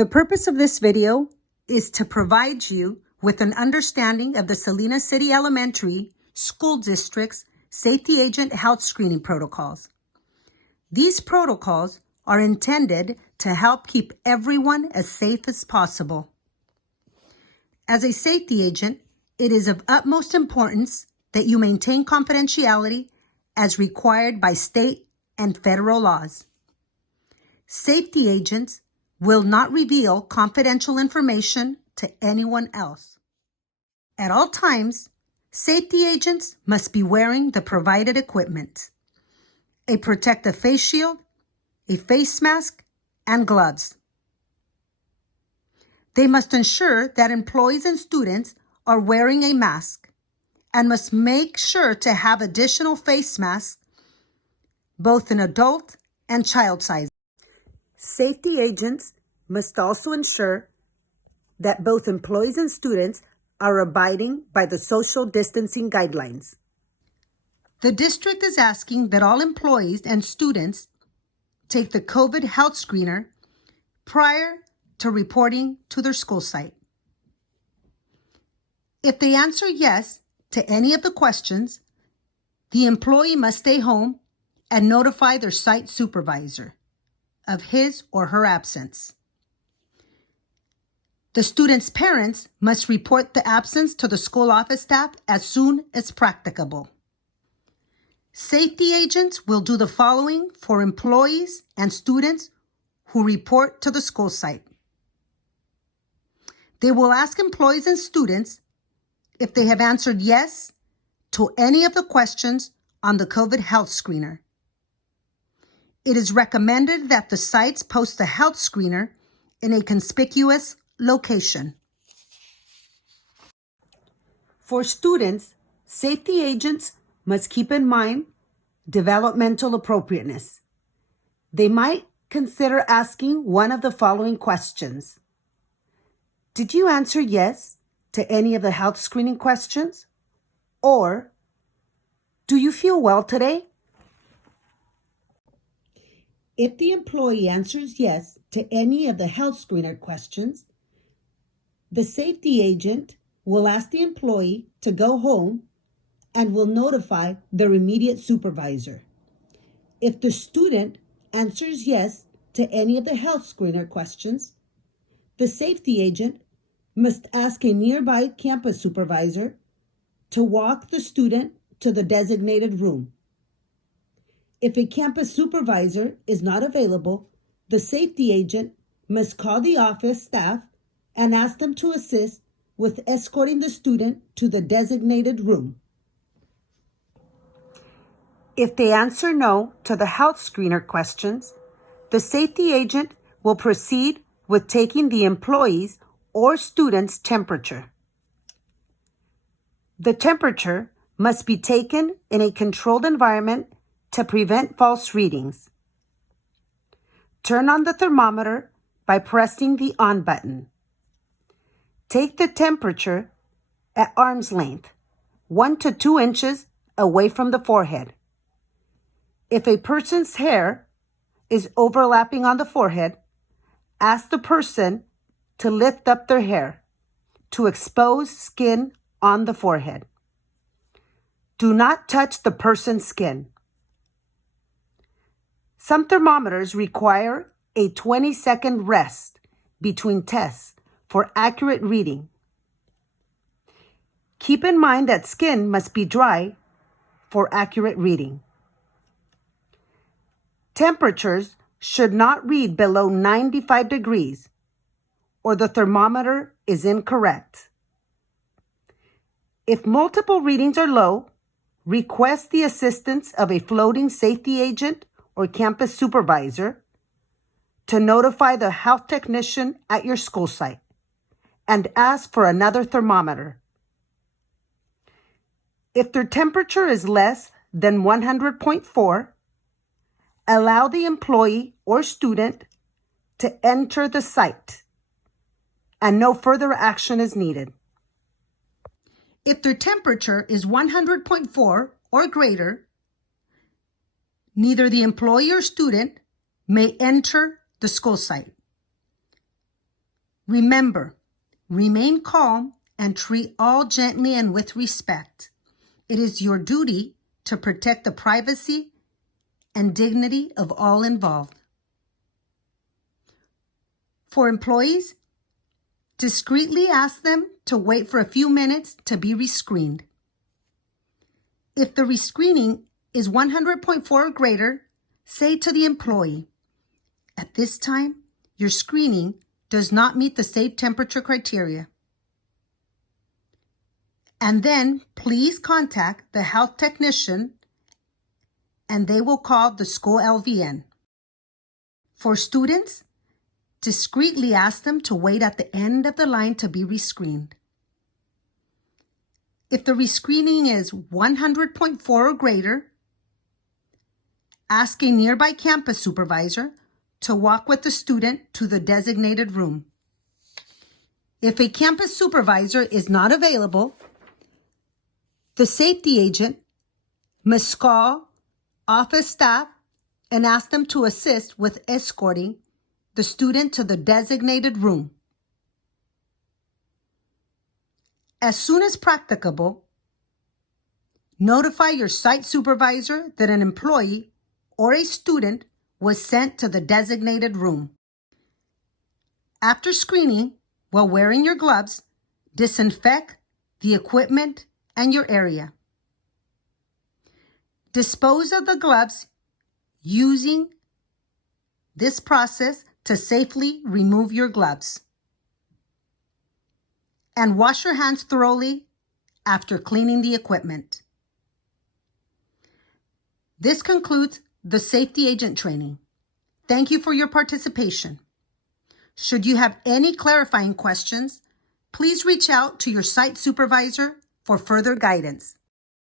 The purpose of this video is to provide you with an understanding of the Salinas City Elementary School District's Safety Agent Health Screening Protocols. These protocols are intended to help keep everyone as safe as possible. As a safety agent, it is of utmost importance that you maintain confidentiality as required by state and federal laws. Safety agents will not reveal confidential information to anyone else. At all times, safety agents must be wearing the provided equipment: a protective face shield, a face mask, and gloves. They must ensure that employees and students are wearing a mask and must make sure to have additional face masks, both in adult and child size. Safety agents must also ensure that both employees and students are abiding by the social distancing guidelines. The district is asking that all employees and students take the COVID health screener prior to reporting to their school site. If they answer yes to any of the questions, the employee must stay home and notify their site supervisor of his or her absence. The student's parents must report the absence to the school office staff as soon as practicable. Safety agents will do the following for employees and students who report to the school site. They will ask employees and students if they have answered yes to any of the questions on the COVID health screener. It is recommended that the sites post the health screener in a conspicuous location. For students, safety agents must keep in mind developmental appropriateness. They might consider asking one of the following questions. Did you answer yes to any of the health screening questions? Or, do you feel well today? If the employee answers yes to any of the health screener questions, the safety agent will ask the employee to go home and will notify their immediate supervisor. If the student answers yes to any of the health screener questions, the safety agent must ask a nearby campus supervisor to walk the student to the designated room. If a campus supervisor is not available, the safety agent must call the office staff and ask them to assist with escorting the student to the designated room. If they answer no to the health screener questions, the safety agent will proceed with taking the employee's or student's temperature. The temperature must be taken in a controlled environment to prevent false readings. Turn on the thermometer by pressing the on button. Take the temperature at arm's length, 1 to 2 inches away from the forehead. If a person's hair is overlapping on the forehead, ask the person to lift up their hair to expose skin on the forehead. Do not touch the person's skin. Some thermometers require a 20-second rest between tests for accurate reading. Keep in mind that skin must be dry for accurate reading. Temperatures should not read below 95 degrees or the thermometer is incorrect. If multiple readings are low, request the assistance of a floating safety agent or campus supervisor to notify the health technician at your school site and ask for another thermometer. If their temperature is less than 100.4, allow the employee or student to enter the site, and no further action is needed. If their temperature is 100.4 or greater, neither the employee or student may enter the school site. Remember, remain calm and treat all gently and with respect. It is your duty to protect the privacy and dignity of all involved. For employees, discreetly ask them to wait for a few minutes to be rescreened. If the rescreening is 100.4 or greater, say to the employee, "At this time, your screening does not meet the safe temperature criteria." And then please contact the health technician and they will call the school LVN. For students, discreetly ask them to wait at the end of the line to be rescreened. If the rescreening is 100.4 or greater, ask a nearby campus supervisor to walk with the student to the designated room. If a campus supervisor is not available, the safety agent must call office staff and ask them to assist with escorting the student to the designated room. As soon as practicable, notify your site supervisor that an employee or a student was sent to the designated room. After screening, while wearing your gloves, disinfect the equipment and your area. Dispose of the gloves using this process to safely remove your gloves. And wash your hands thoroughly after cleaning the equipment. This concludes the safety agent training. Thank you for your participation. Should you have any clarifying questions, please reach out to your site supervisor for further guidance.